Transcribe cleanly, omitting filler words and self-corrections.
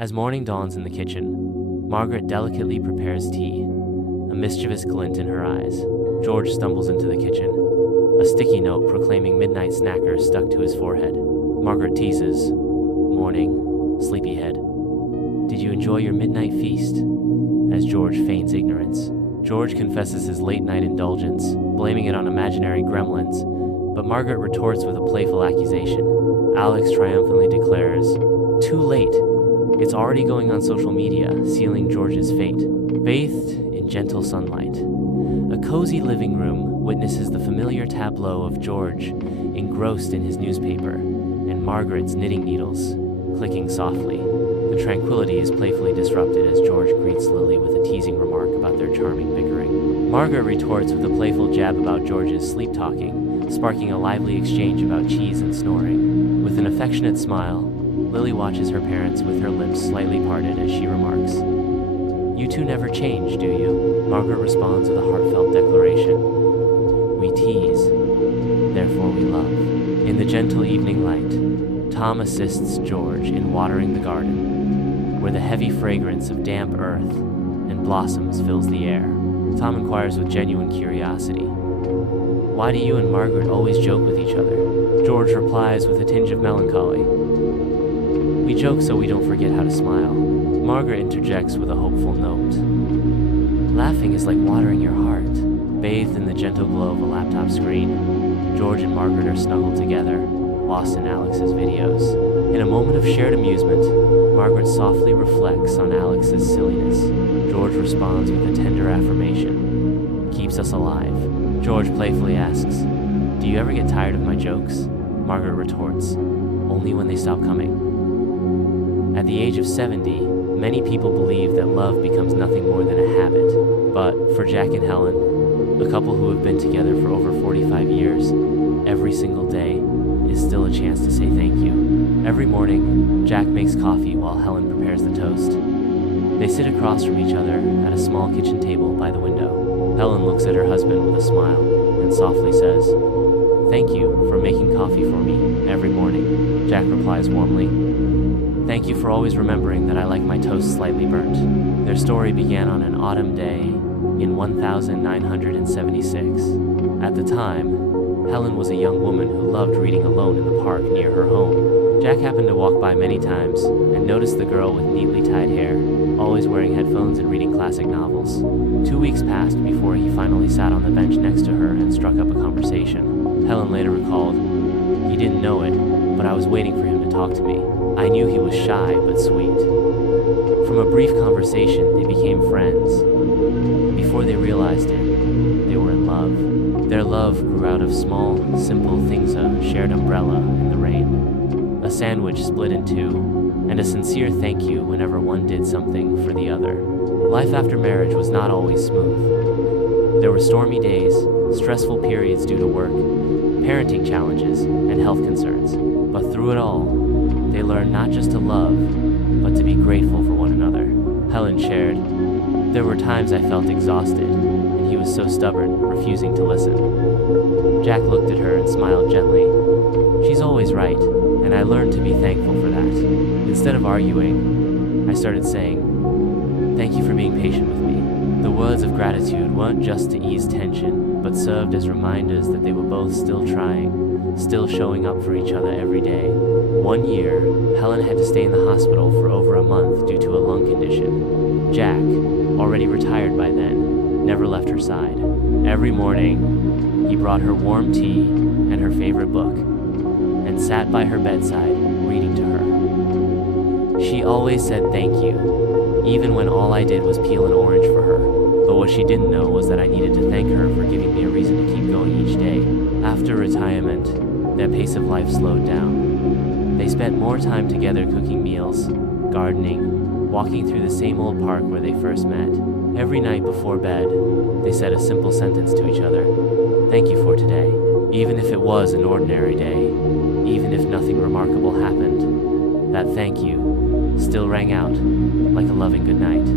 As morning dawns in the kitchen, Margaret delicately prepares tea, a mischievous glint in her eyes. George stumbles into the kitchen, a sticky note proclaiming midnight snacker stuck to his forehead. Margaret teases, "Morning, sleepyhead. Did you enjoy your midnight feast?" As George feigns ignorance. George confesses his late-night indulgence, blaming it on imaginary gremlins, but Margaret retorts with a playful accusation. Alex triumphantly declares, "Too late. It's already going on social media, sealing George's fate." Bathed in gentle sunlight, a cozy living room witnesses the familiar tableau of George engrossed in his newspaper and Margaret's knitting needles clicking softly. The tranquility is playfully disrupted as George greets Lily with a teasing remark about their charming bickering. Margaret retorts with a playful jab about George's sleep-talking, sparking a lively exchange about cheese and snoring. With an affectionate smile, Lily watches her parents with her lips slightly parted as she remarks, "You two never change, do you?" Margaret responds with a heartfelt declaration. "We tease, therefore we love." In the gentle evening light, Tom assists George in watering the garden, where the heavy fragrance of damp earth and blossoms fills the air. Tom inquires with genuine curiosity, "Why do you and Margaret always joke with each other?" George replies with a tinge of melancholy, "We joke so we don't forget how to smile." Margaret interjects with a hopeful note, "Laughing is like watering your heart." Bathed in the gentle glow of a laptop screen, George and Margaret are snuggled together, lost in Alex's videos. In a moment of shared amusement, Margaret softly reflects on Alex's silliness. George responds with a tender affirmation, "Keeps us alive." George playfully asks, "Do you ever get tired of my jokes?" Margaret retorts, "Only when they stop coming." At the age of 70, many people believe that love becomes nothing more than a habit. But for Jack and Helen, a couple who have been together for over 45 years, every single day is still a chance to say thank you. Every morning, Jack makes coffee while Helen prepares the toast. They sit across from each other at a small kitchen table by the window. Helen looks at her husband with a smile and softly says, "Thank you for making coffee for me every morning." Jack replies warmly, "Thank you for always remembering that I like my toast slightly burnt." Their story began on an autumn day in 1976. At the time, Helen was a young woman who loved reading alone in the park near her home. Jack happened to walk by many times and noticed the girl with neatly tied hair, always wearing headphones and reading classic novels. 2 weeks passed before he finally sat on the bench next to her and struck up a conversation. Helen later recalled, "He didn't know it, but I was waiting for him to talk to me. I knew he was shy but sweet." From a brief conversation, they became friends. Before they realized it, they were in love. Their love grew out of small, simple things: a shared umbrella in the rain, a sandwich split in two, and a sincere thank you whenever one did something for the other. Life after marriage was not always smooth. There were stormy days, stressful periods due to work, parenting challenges, and health concerns. But through it all, they learned not just to love, but to be grateful for one another. Helen shared, "There were times I felt exhausted, and he was so stubborn, refusing to listen." Jack looked at her and smiled gently. "She's always right, and I learned to be thankful for that." Instead of arguing, I started saying, "Thank you for being patient with me." The words of gratitude weren't just to ease tension, but served as reminders that they were both still trying, still showing up for each other every day. One year, Helen had to stay in the hospital for over a month due to a lung condition. Jack, already retired by then, never left her side. Every morning, he brought her warm tea and her favorite book, and sat by her bedside, reading to her. She always said thank you, even when all I did was peel an orange for her. But what she didn't know was that I needed to thank her for giving me a reason to keep going each day. After retirement, their pace of life slowed down. They spent more time together cooking meals, gardening, walking through the same old park where they first met. Every night before bed, they said a simple sentence to each other, "Thank you for today." Even if it was an ordinary day, even if nothing remarkable happened, that thank you still rang out like a loving goodnight.